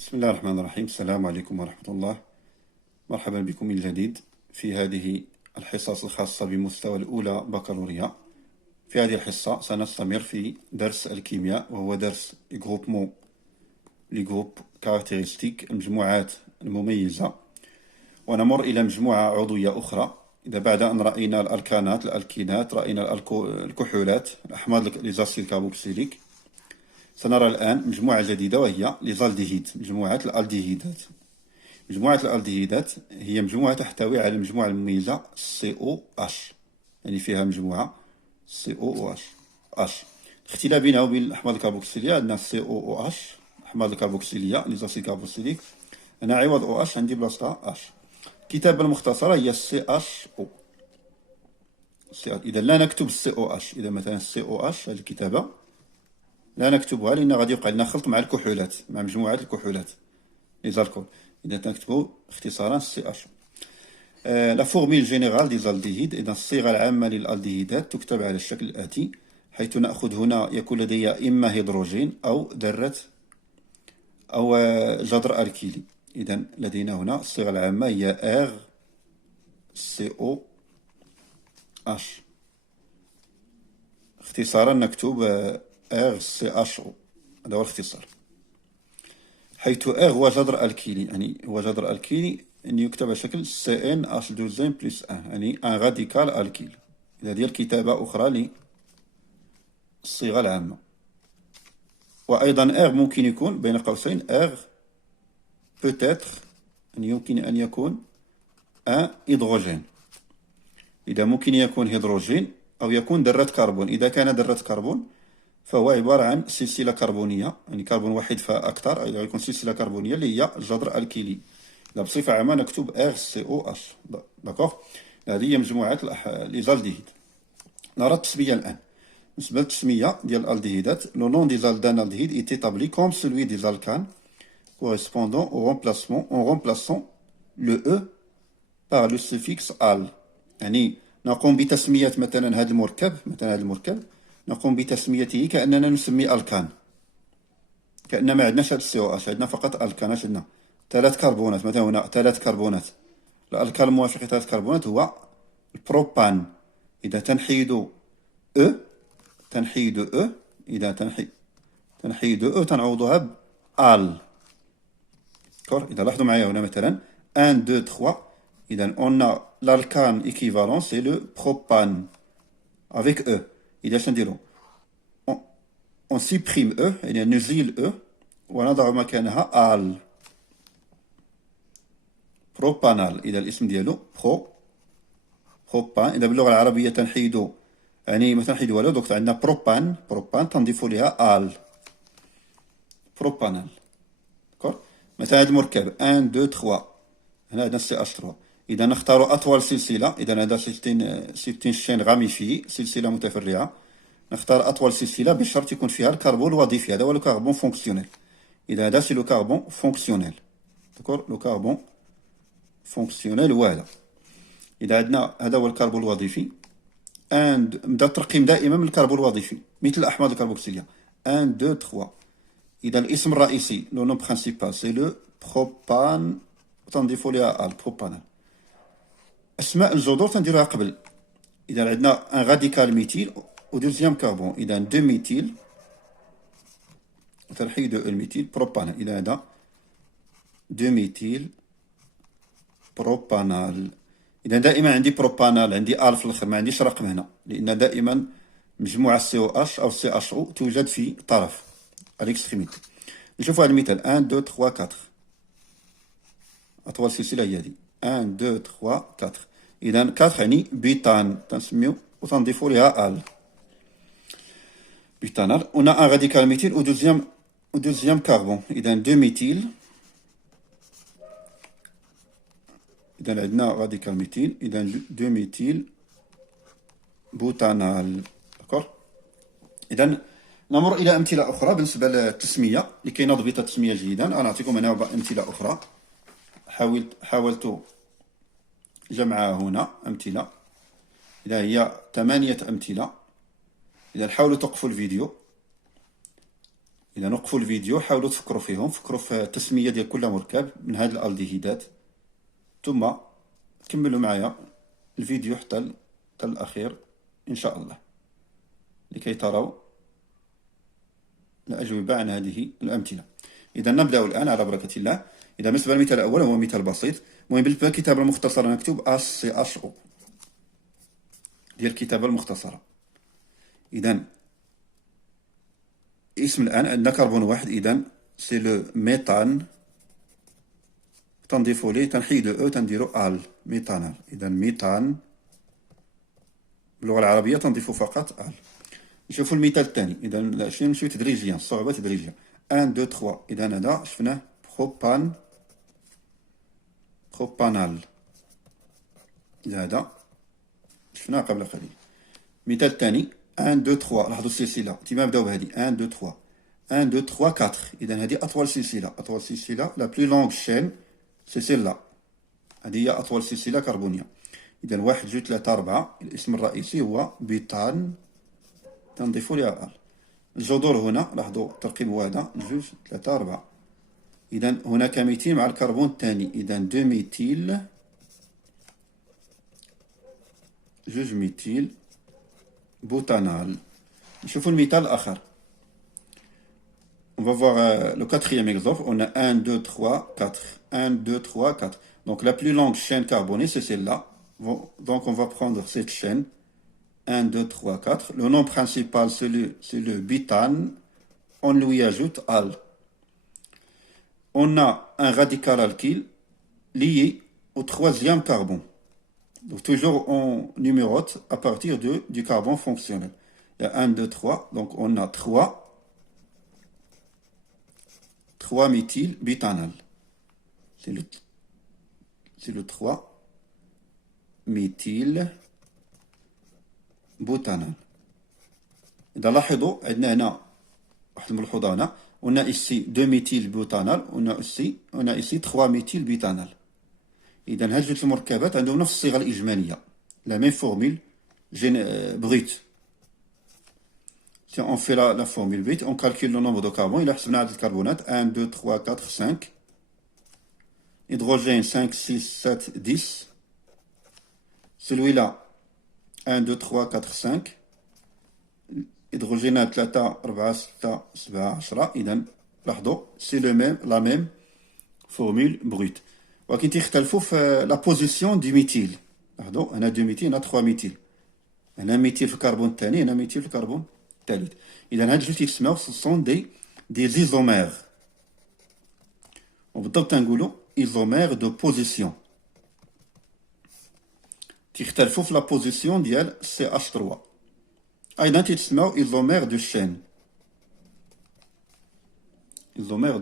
بسم الله الرحمن الرحيم. السلام عليكم ورحمة الله. مرحبا بكم من جديد في هذه الحصص الخاصة بمستوى الأولى بكالوريا. في هذه الحصة سنستمر في درس الكيمياء، وهو درس جروبمون لي جروب كاركتيرستيك، المجموعات المميزة، ونمر إلى مجموعة عضوية أخرى. إذا بعد أن رأينا الألكانات، الألكينات، رأينا الكحولات، الأحماض ليزاسيل كاربوكسيليك، سنرى الآن مجموعة جديدة وهي ليزالديهيد، مجموعة الألديهيدات. مجموعة الألديهيدات هي مجموعة تحتوي على المجموعة المميزة COH، يعني فيها مجموعة COOH. الاختلاف بينها وبين الأحماض الكربوكسيلية أن COOH الأحماض الكربوكسيلية ليزاسيل كاربوكسيليك، أنا عوض OH عندي بلاصتها H. الكتابة المختصرة هي CHO. إذا لا نكتب COH، إذا مثلا COH هذه الكتابة لا نكتبها لأن غادي يوقع لنا خلط مع الكحولات، مع مجموعة الكحولات ليزالكول. إذا تنكتبوا اختصارا CH. لا فورميل جينيرال دي زالديهيد، إذا الصيغة العامة للألديهيدات تكتب على الشكل الآتي، حيث نأخذ هنا يكون لدي إما هيدروجين أو ذرة أو جذر ألكيلي. إذا لدينا هنا الصيغة العامة هي RCOH. اختصارا نكتب RCHO، هذا هو الاختصار. حيث R هو جذر ألكيلي، يعني هو جذر ألكيلي أن يكتب على شكل CnH2n plus 1، يعني ان راديكال ألكيل. إذا ديال كتابة أخرى للصيغة العامة. وأيضا R ممكن يكون بين قوسين R peut-être، يعني يمكن أن يكون ان هيدروجين. إذا ممكن يكون هيدروجين أو يكون ذرة كربون. إذا كان ذرة كربون فهو عبارة عن سلسلة كربونية، يعني كربون واحد فأكثر، إذا يكون سلسلة كربونية اللي هي جذر الكيلي. بصفة عامة نكتب RCOH. داكوغ، هذه هي مجموعة ليزالديهيد. نرى التسمية الآن. بالنسبة للتسمية ديال الألديهيدات، لو نون دان aldehyde est établi comme celui des alcanes correspondant en remplaçant le E par le suffixe al. يعني نقوم بتسمية مثلا هذا المركب، نقوم بتسميته كأننا نسمي ألكان، كأننا ما عندناش هاد COH، عندنا فقط ألكان. عندنا 3 كربونات، مثلا هنا 3 كربونات. الألكان الموافق ل3 كربونات هو البروبان. إذا تنحيد أو، إذا تنحيد أو تنعوضها بآل. إذا لاحظوا معايا هنا مثلا 1 2 3، إذا on a l'alcane équivalent c'est le propane avec E. إذا شنديرو on supprime E، يعني نزيل E ونضع مكانها آل، بروبانال. إذا الاسم ديالو بروبان. إذا باللغة العربية تنحيدو، يعني ما تنحيدو والو، دوك عندنا بروبان تنضيفو ليها آل، بروبانال. مثلا هذا المركب 1 2 3، هنا عندنا CH3. إذا نختار أطول سلسلة، إذا هذا سيستين شين غاميفي، سلسلة متفرعة. نختار أطول سلسلة بشرط يكون فيها الكربون الوظيفي، هذا هو لو كربون فونكسيونيل. إذا هذا سي لو كربون فونكسيونيل، لو كربون فونكسيونيل هو هذا. إذا عندنا هذا هو الكربون الوظيفي، نبدا الترقيم دائما من الكربون الوظيفي مثل الأحماض الكربوكسيلية 1 2 3. إذا الاسم الرئيسي لو نون برينسيبال سي لو بروبان، تنضيفو ليها البروبانال. أسماء الجذور تنديروها قبل. إذا عندنا ان راديكال ميثيل و دوزيام كربون، إذا 2 ميثيل تنحيدو الميثيل بروبانال. إذا هذا 2 ميثيل بروبانال. إذا دائما عندي بروبانال، عندي آل في الآخر، ما عنديش رقم هنا، لأن دائما مجموعة COH أو CHO توجد في طرف الإكستريميتي. نشوفوا هذا المثال 1 2 3 4. أطول سلسلة هي هذه 1 2 3 4. إذا 4 يعني بيتان، تنسميو وتنضيفو ليها آل، بيتانال. هنا ان راديكال ميثيل و دوزيام كربون، إذا 2 ميثيل. إذا عندنا راديكال ميثيل، إذا 2 ميثيل بوتانال. داكور. إذا نمر إلى أمثلة أخرى بالنسبة للتسمية لكي نضبط التسمية جيدا. أنا أعطيكم هنا أمثلة أخرى، حاولت جمعها هنا أمثلة. إذا هي 8 أمثلة. إذا حاولوا توقفوا الفيديو، إذا نوقفوا الفيديو، حاولوا تفكروا فيهم، فكروا في التسمية ديال كل مركب من هاد الألديهيدات، ثم كملوا معايا الفيديو حتى الأخير إن شاء الله لكي تروا الأجوبة عن هذه الأمثلة. إذا نبدأ الآن على بركة الله. إذا بالنسبة للمثال الأول هو مثال بسيط. المهم بالنسبة للكتابة المختصرة نكتب ACHO ديال الكتابة المختصرة. إذا اسم الآن عندنا كربون واحد، إذا سي لو ميتان، تنضيفو ليه تنحيد أو تنديرو آل، ميتانال. إذا ميتان باللغة العربية تنضيفو فقط آل. نشوفو المثال الثاني. إذا شنو نمشيو تدريجيا، الصعوبة تدريجيا. 1 2 3. إذا هذا شفناه بروبانال. هذا شفناه قبل قليل. المثال الثاني 1 2 3. لاحظوا السلسلة ديما نبداو بهذه 1 2 3 1 2 3 4. إذا هذه أطول سلسلة لا بلو لونغ شين سي سيلا، هذه هي أطول سلسلة كربونية. إذا 1 2 3 4. الاسم الرئيسي هو بيتان، تنضيفو لها آل. الجذور هنا لاحظوا الترقيم هو هذا 2 3 4. إذا هناك ميثيل مع الكربون الثاني، إذا 2 ميثيل، 2 ميثيل بوتانال. نشوفوا المثال الآخر. On va voir le quatrième exemple. On a 1 2 3 4. 1 2 3 4. Donc la plus longue chaîne carbonée c'est celle-là. Donc on va prendre cette chaîne 1 2 3 4. Le nom principal c'est le butane. On lui ajoute al. On a un radical alkyle lié au troisième carbone. Donc toujours on numérote à partir du carbone fonctionnel. Il y a 1 2 3. Donc on a 3 méthyl butanal. C'est le 3 méthyl butanal. إذا لاحظوا عندنا هنا واحد الملحوظة هنا. On a ici 2 méthyl butanal. On a ici 3 méthyl butanal. إذا هاد جوج المركبات عندهم نفس الصيغة الإجمالية، la même formule brute. Si on fait la formule brute, on calcule le nombre de carbone. إلا حسبنا عدد الكربونات 1 2 3 4 5. Hydrogène 5 6 7 10. Celui-là 1 2 3 4 5. هيدروجينات 3 4 6 7 10. إذا لاحظوا سي لا ميم فورمول بروت، ولكن تيختلفوا في لا بوزيسيون دي ميثيل. لاحظوا هنا 2 ميثيل، هنا 3 ميثيل، هنا ميثيل في الكربون الثاني، هنا ميثيل في الكربون الثالث. إذا هاد جوج تيتسماو سون دي زيزومير، وبالضبط تنقولوا ايزومير دو بوزيسيون. تيختلفوا في لا بوزيسيون ديال سي اش 3. أيضا تيتسماو ايزومير دو شين، ايزومير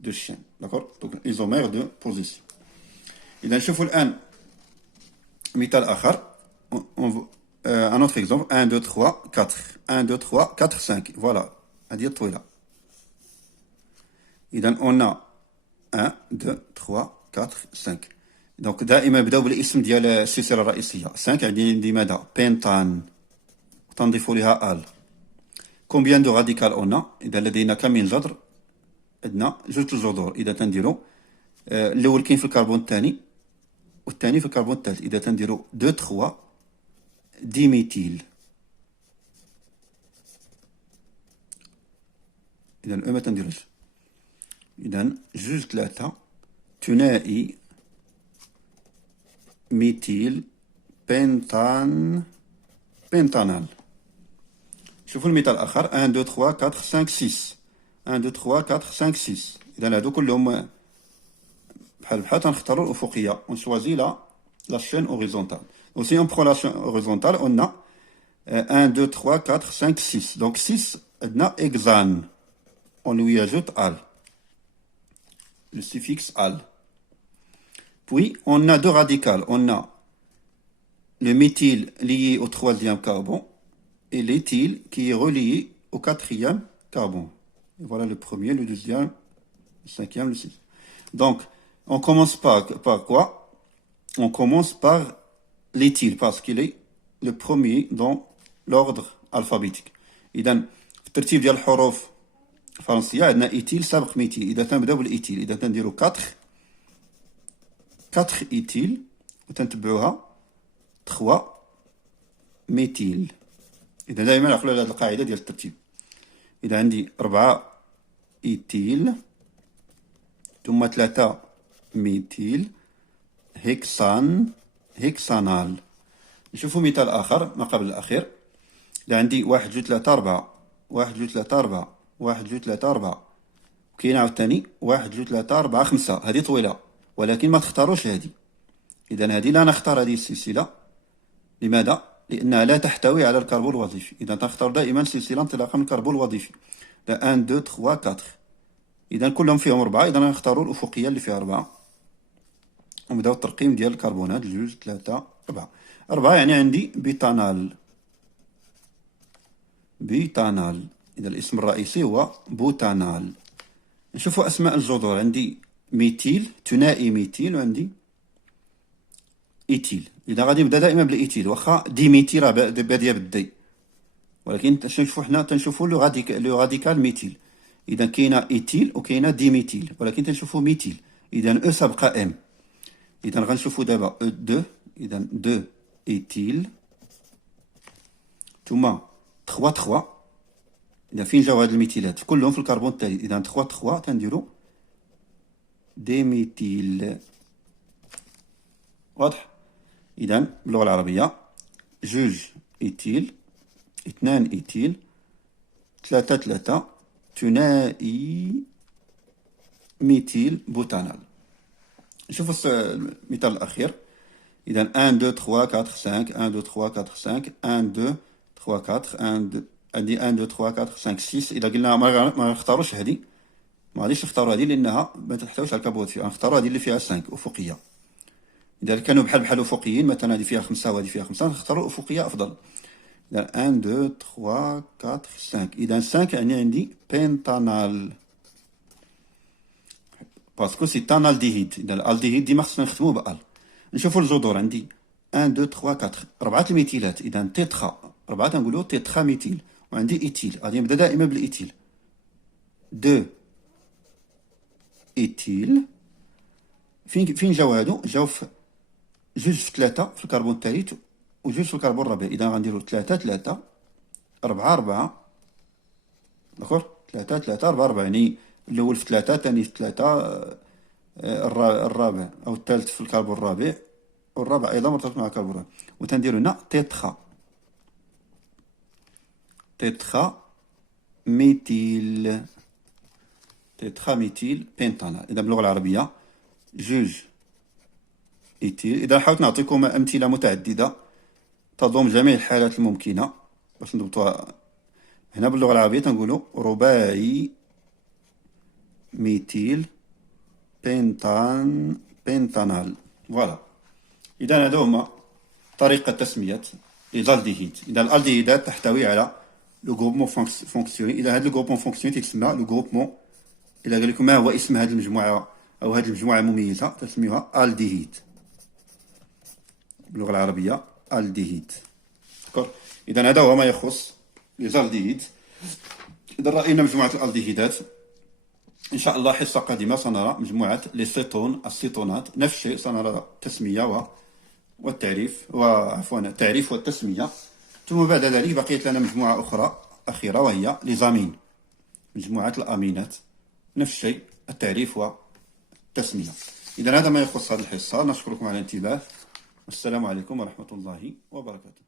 دو شين. داكور، دونك ايزومير دو بوزيسيون. إذا نشوفوا الآن مثال آخر. un autre exemple 1 2 3 4. 1 2 3 4 5. فوالا هذه الطويلة. إذا on a 1 2 3 4 5. دونك دائما بداو بالاسم ديال السلسلة الرئيسية. 5 عندي ماذا؟ بنتان، تنضيف لها آل. كومبيان دو راديكال أون؟ إذا لدينا كم من جذر؟ عندنا جوج الجذور. إذا تنديرو الأول كاين في الكربون الثاني والثاني في الكربون الثالث. إذا تنديرو 2 3 ديميتيل. إذا الأو ما تنديروش. إذا جوج 3 ثنائي ميثيل بنتانال. شوفوا المثال الآخر 1 2 3 4 5 6. 1 2 3 4 5 6. إذا هادو كلهم بحال تنختاروا الأفقية. on choisit la chaîne horizontale. Donc si on prend la chaîne horizontale, on a 1 2 3 4 5 6. Donc 6 عندنا hexane. On lui ajoute al, le suffixe al. Puis on a deux radicales. On a le méthyle lié au troisième carbone et l'éthyle qui est relié au quatrième carbone. Et voilà le premier, le deuxième, le cinquième, le sixième. Donc, on commence par quoi? On commence par l'éthyle parce qu'il est le premier dans l'ordre alphabétique. إذن في الترتيب ديال الحروف الفرنسية عندنا إيتيل سابق ميتيل، إذا تنبداو بالإيتيل، إذا تنديرو 4 إيتيل وتنتبعوها 3 ميتيل. إذا دائما عقلوا على هذه القاعدة ديال الترتيب. إذا عندي 4 إيتيل ثم 3 ميتيل هيكسانال. نشوفوا مثال آخر ما قبل الأخير. إذا عندي 1 2 3 4 1 2 3 4 1 2 3 4 وكاين عاوتاني 1 2 3 4 5. هذه طويلة ولكن ما تختاروش هذه. إذا هذه لا نختار هذه السلسلة. لماذا؟ لأنها لا تحتوي على الكربون الوظيفي. إذا تختار دائما سلسلة انطلاقا من الكربون الوظيفي. 1 2 3 4. إذا كلهم فيهم 4. إذا نختاروا الأفقية اللي فيها 4 ونبداو الترقيم ديال الكربونات 2 3 4. 4 يعني عندي بيتانال. إذا الاسم الرئيسي هو بوتانال. نشوفوا أسماء الجذور. عندي ميتيل ثنائي ميتيل وعندي إيتيل. إذا غادي نبدا دائما بالإيتيل واخا ديميتي راه بادية بالدي، ولكن تنشوفوا حنا تنشوفوا لو راديكال ميتيل. إذا كاينة إيتيل وكاينة ديميتيل ولكن تنشوفوا ميتيل. إذا أو سابقة إم. إذا غنشوفوا دابا أو 2. إذا 2 إيتيل ثم 3. إذا فين جاو هاد الميتيلات كلهم في الكربون الثالث. إذا 3 تنديرو ديميتيل. واضح؟ إذا باللغة العربية 2 إيتيل 2 إيتيل 3 ثنائي ميتيل بوتانال. نشوفوا المثال الأخير. إذا 1 2 3 4 5 1 2 3 4 5 1 2 3 4 عندي 1 2 3 4 5 6. إذا قلنا ما نختاروش هذه، ما غاديش نختاروا هذه لأنها ما تحتويش على الكربون الوظيفي. غنختاروا هذه اللي فيها 5 أفقية. إذا كانوا بحال أفقيين مثلا هذه فيها 5 وهذه فيها 5 نختاروا أفقية أفضل. إذا 1 2 3 4 5. إذا 5 يعني عندي بنتانال باسكو سي تانالديهيد. إذا الألديهيد ديما خصنا نختمو بأل. نشوفوا الجذور. عندي 1 2 3 4 4 الميتيلات. إذا تيتخا 4 تنقولوا تيتخا ميتيل. وعندي إيتيل غادي نبدا دائما بالإيتيل. 2 إيتيل فين جاو هادو؟ جاو في 2 في 3 في الكربون الثالث و2 في الكربون الرابع. إذا غنديرو 3 4 داكور 3 4 يعني الأول في 3 الثاني في 3 الرابع أو الثالث في الكربون الرابع والرابع أيضا مرتبط مع الكربون الرابع. وتنديرو هنا تيتخا ميتيل بنتانال. إذا باللغة العربية 2 إيتيل. إذا حاولت نعطيكم أمثلة متعددة تضم جميع الحالات الممكنة باش نضبطوها. هنا باللغة العربية تنقولوا رباعي ميتيل بنتانال. فوالا. إذا هادو هما طريقة تسمية الألديهيد. إذا الألديهيدات تحتوي على لو غروبمون فونكسيوني. إذا هاد لو غروبمون فونكسيوني تيتسمى لو غروبمون. إلا قال لكم ما هو اسم هاد المجموعة أو هاد المجموعة المميزة تسميوها ألديهيد باللغة العربية ألديهيد. إذا هذا هو ما يخص الألديهيد. إذا رأينا مجموعة الألديهيدات إن شاء الله حصة قادمة سنرى مجموعة السيتونات. نفس الشيء سنرى التسمية والتعريف التعريف والتسمية. ثم بعد ذلك بقيت لنا مجموعة أخرى أخيرة وهي ليزامين مجموعة الأمينات. نفس الشيء التعريف والتسمية. إذا هذا ما يخص هذه الحصة. نشكركم على الانتباه. السلام عليكم ورحمة الله وبركاته.